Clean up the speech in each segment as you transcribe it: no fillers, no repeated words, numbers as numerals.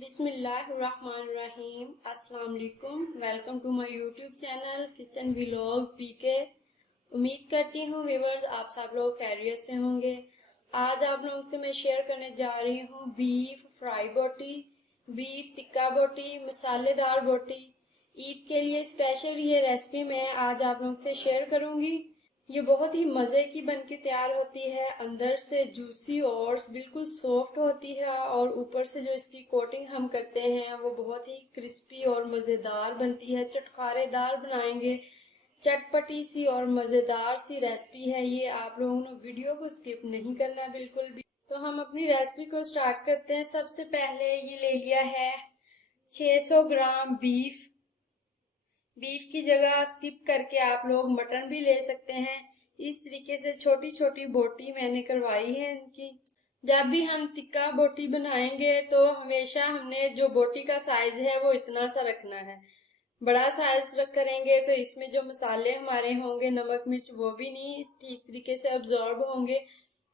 बिस्मिल्लाहिर्रहमानिर्रहीम। अस्सलाम वालेकुम। Welcome to my YouTube channel kitchen vlog PK. उम्मीद करती हूँ व्यूअर्स आप सब लोग खैरियत से होंगे। आज आप लोगों से मैं शेयर करने जा रही हूँ बीफ फ्राई बोटी, बीफ टिक्का बोटी, मसालेदार बोटी। ईद के लिए स्पेशल ये रेसिपी मैं आज आप लोगों से शेयर करूँगी। ये बहुत ही मज़े की बनके तैयार होती है, अंदर से जूसी और बिल्कुल सॉफ्ट होती है और ऊपर से जो इसकी कोटिंग हम करते हैं वो बहुत ही क्रिस्पी और मज़ेदार बनती है। चटखारेदार बनाएंगे, चटपटी सी और मज़ेदार सी रेसिपी है ये। आप लोगों ने वीडियो को स्किप नहीं करना बिल्कुल भी। तो हम अपनी रेसिपी को स्टार्ट करते हैं। सबसे पहले ये ले लिया है 600 ग्राम बीफ। बीफ की जगह स्किप करके आप लोग मटन भी ले सकते हैं। इस तरीके से छोटी छोटी बोटी मैंने करवाई है इनकी। जब भी हम टिक्का बोटी बनाएंगे तो हमेशा हमने जो बोटी का साइज है वो इतना सा रखना है। बड़ा साइज रख करेंगे तो इसमें जो मसाले हमारे होंगे, नमक मिर्च, वो भी नहीं ठीक तरीके से अब्जॉर्ब होंगे।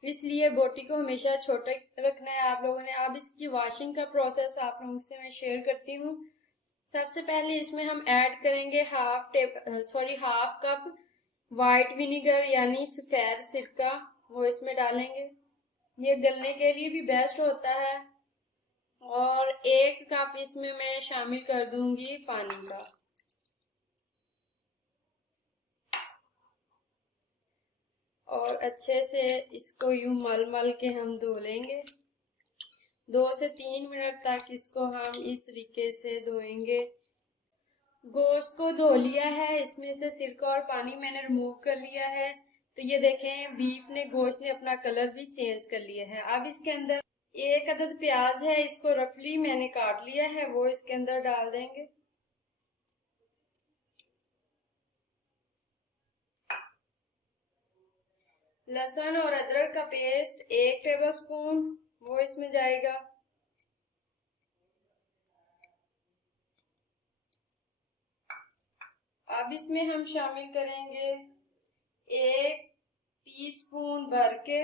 इसलिए बोटी को हमेशा छोटा रखना है आप लोगों ने। अब इसकी वॉशिंग का प्रोसेस आप लोगों से मैं शेयर करती हूँ। सबसे पहले इसमें हम ऐड करेंगे हाफ कप वाइट विनीगर यानी सफ़ेद सिरका, वो इसमें डालेंगे। ये गलने के लिए भी बेस्ट होता है। और 1 कप इसमें मैं शामिल कर दूंगी पानी का। और अच्छे से इसको यूं मल मल के हम धो लेंगे। 2 से 3 मिनट तक इसको हम इस तरीके से धोएंगे। गोश्त को धो लिया है, इसमें से सिरका और पानी मैंने रिमूव कर लिया है। तो ये देखें बीफ ने, गोश्त ने अपना कलर भी चेंज कर लिया है। अब इसके अंदर 1 अदद प्याज है, इसको रफली मैंने काट लिया है, वो इसके अंदर डाल देंगे। लहसुन और अदरक का पेस्ट 1 टेबलस्पून, वो इसमें जाएगा। अब इसमें हम शामिल करेंगे 1 टीस्पून भर के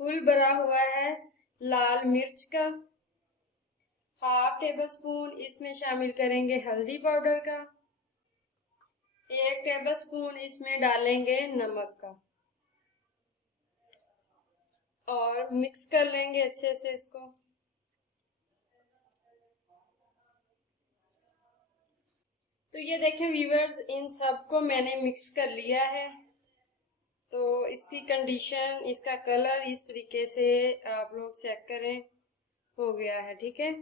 फुल भरा हुआ है लाल मिर्च का। हाफ टेबल स्पून इसमें शामिल करेंगे हल्दी पाउडर का। 1 टेबल स्पून इसमें डालेंगे नमक का और मिक्स कर लेंगे अच्छे से इसको। तो ये देखें व्यूअर्स, इन सबको मैंने मिक्स कर लिया है। तो इसकी कंडीशन, इसका कलर इस तरीके से आप लोग चेक करें, हो गया है। ठीक है,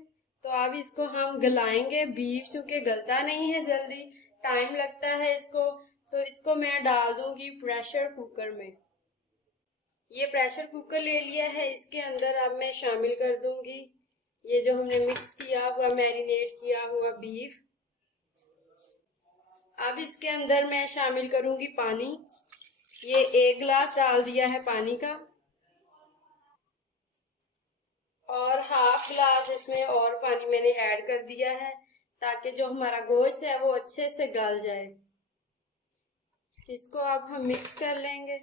तो अब इसको हम गलाएंगे। बीफ चूंकि गलता नहीं है, जल्दी टाइम लगता है इसको, तो इसको मैं डाल दूंगी प्रेशर कुकर में। ये प्रेशर कुकर ले लिया है, इसके अंदर अब मैं शामिल कर दूंगी ये जो हमने मिक्स किया हुआ, मैरिनेट किया हुआ बीफ। अब इसके अंदर मैं शामिल करूंगी पानी। ये 1 गिलास डाल दिया है पानी का और हाफ गिलास इसमें और पानी मैंने ऐड कर दिया है ताकि जो हमारा गोश्त है वो अच्छे से गल जाए। इसको अब हम मिक्स कर लेंगे।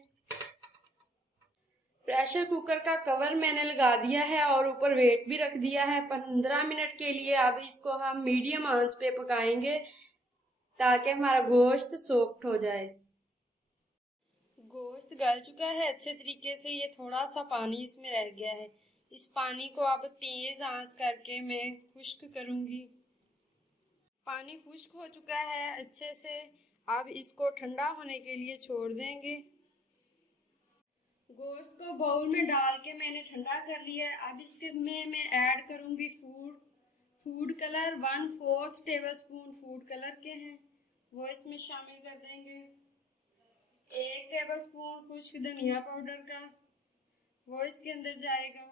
प्रेशर कुकर का कवर मैंने लगा दिया है और ऊपर वेट भी रख दिया है 15 मिनट के लिए। अब इसको हम मीडियम आंच पे पकाएंगे ताकि हमारा गोश्त सॉफ्ट हो जाए। गोश्त गल चुका है अच्छे तरीके से, ये थोड़ा सा पानी इसमें रह गया है। इस पानी को अब तेज आंच करके मैं खुश्क करूंगी। पानी खुश्क हो चुका है अच्छे से, अब इसको ठंडा होने के लिए छोड़ देंगे। गोश्त को बाउल में डाल के मैंने ठंडा कर लिया है। अब इसके में मैं ऐड करूंगी food colour. 1/4 tablespoon food colour के हैं, वो इसमें शामिल कर देंगे। 1 टेबलस्पून खुश्क धनिया पाउडर का, वो इसके अंदर जाएगा।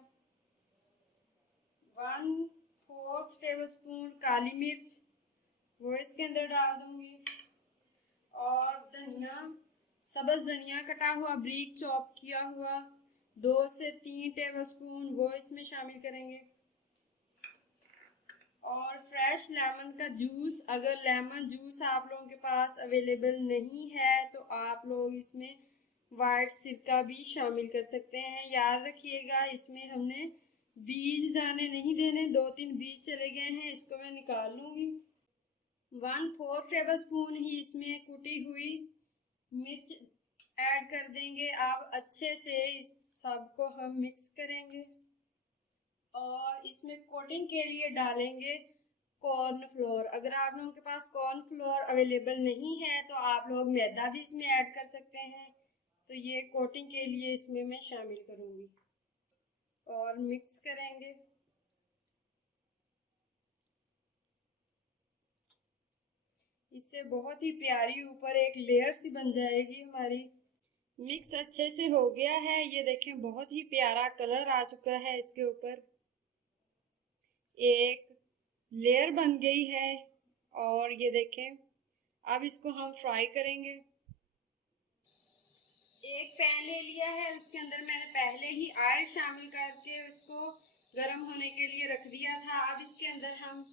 1/4 टेबलस्पून काली मिर्च, वो इसके अंदर डाल दूंगी। और धनिया, सब्ज धनिया कटा हुआ, ब्रीक चॉप किया हुआ 2 से 3 टेबलस्पून, वो इसमें शामिल करेंगे। और फ्रेश लेमन का जूस, अगर लेमन जूस आप लोगों के पास अवेलेबल नहीं है तो आप लोग इसमें वाइट सिरका भी शामिल कर सकते हैं। याद रखिएगा इसमें हमने बीज जाने नहीं देने, 2-3 बीज चले गए हैं, इसको मैं निकाल लूंगी। 1/4 टेबल स्पून ही इसमें कुटी हुई मिर्च ऐड कर देंगे। अब अच्छे से इस सबको हम मिक्स करेंगे और इसमें कोटिंग के लिए डालेंगे कॉर्नफ्लोर। अगर आप लोगों के पास कॉर्नफ्लोर अवेलेबल नहीं है तो आप लोग मैदा भी इसमें ऐड कर सकते हैं। तो ये कोटिंग के लिए इसमें मैं शामिल करूँगी और मिक्स करेंगे। इससे बहुत ही प्यारी ऊपर एक लेयर सी बन जाएगी हमारी। मिक्स अच्छे से हो गया है, ये देखें बहुत ही प्यारा कलर आ चुका है, इसके ऊपर एक लेयर बन गई है। और ये देखें अब इसको हम फ्राई करेंगे। एक पैन ले लिया है, उसके अंदर मैंने पहले ही ऑयल शामिल करके उसको गर्म होने के लिए रख दिया था। अब इसके अंदर हम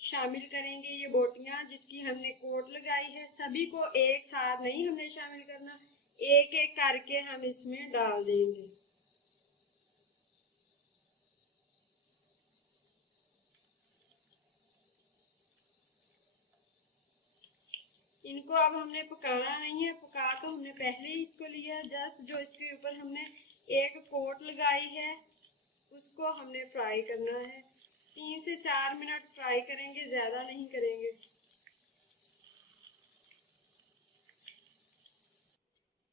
शामिल करेंगे ये बोटियां जिसकी हमने कोट लगाई है। सभी को एक साथ नहीं हमने शामिल करना, एक एक करके हम इसमें डाल देंगे। इनको अब हमने पकाना नहीं है, पका तो हमने पहले ही इसको लिया। जस्ट जो इसके ऊपर हमने एक कोट लगाई है उसको हमने फ्राई करना है। 3 से 4 मिनट फ्राई करेंगे, ज़्यादा नहीं करेंगे।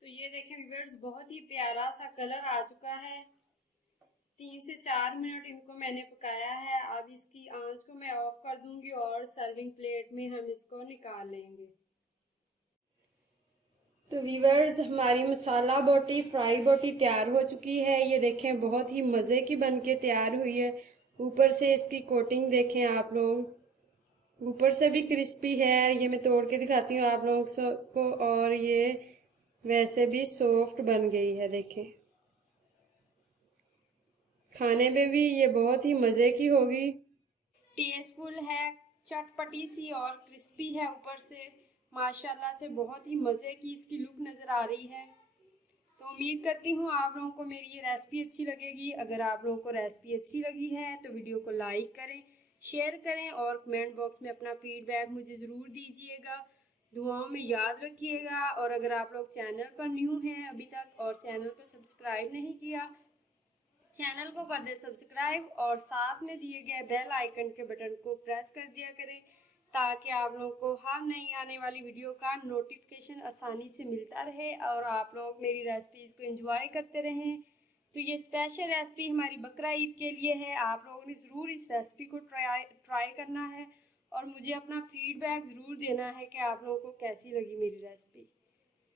तो ये देखें व्यूअर्स, बहुत ही प्यारा सा कलर आ चुका है। 3 से 4 मिनट इनको मैंने पकाया है। अब इसकी आंच को मैं ऑफ कर दूंगी और सर्विंग प्लेट में हम इसको निकाल लेंगे। तो व्यूअर्स, हमारी मसाला बोटी फ्राई बोटी तैयार हो चुकी है। ये देखें बहुत ही मज़े की बन के तैयार हुई है। ऊपर से इसकी कोटिंग देखें आप लोग, ऊपर से भी क्रिस्पी है। ये मैं तोड़ के दिखाती हूँ आप लोगों को। और ये वैसे भी सॉफ्ट बन गई है, देखें खाने में भी ये बहुत ही मज़े की होगी। टेस्टफुल है, चटपटी सी और क्रिस्पी है ऊपर से। माशाल्लाह से बहुत ही मज़े की इसकी लुक नज़र आ रही है। तो उम्मीद करती हूँ आप लोगों को मेरी ये रेसिपी अच्छी लगेगी। अगर आप लोगों को रेसिपी अच्छी लगी है तो वीडियो को लाइक करें, शेयर करें और कमेंट बॉक्स में अपना फीडबैक मुझे ज़रूर दीजिएगा। दुआओं में याद रखिएगा। और अगर आप लोग चैनल पर न्यू हैं अभी तक और चैनल को सब्सक्राइब नहीं किया, चैनल को कर दे सब्सक्राइब और साथ में दिए गए बेल आइकन के बटन को प्रेस कर दिया करें ताकि आप लोगों को हर नई आने वाली वीडियो का नोटिफिकेशन आसानी से मिलता रहे और आप लोग मेरी रेसिपीज़ को एंजॉय करते रहें। तो ये स्पेशल रेसिपी हमारी बकरा ईद के लिए है। आप लोगों ने ज़रूर इस रेसिपी को ट्राई करना है और मुझे अपना फीडबैक ज़रूर देना है कि आप लोगों को कैसी लगी मेरी रेसिपी।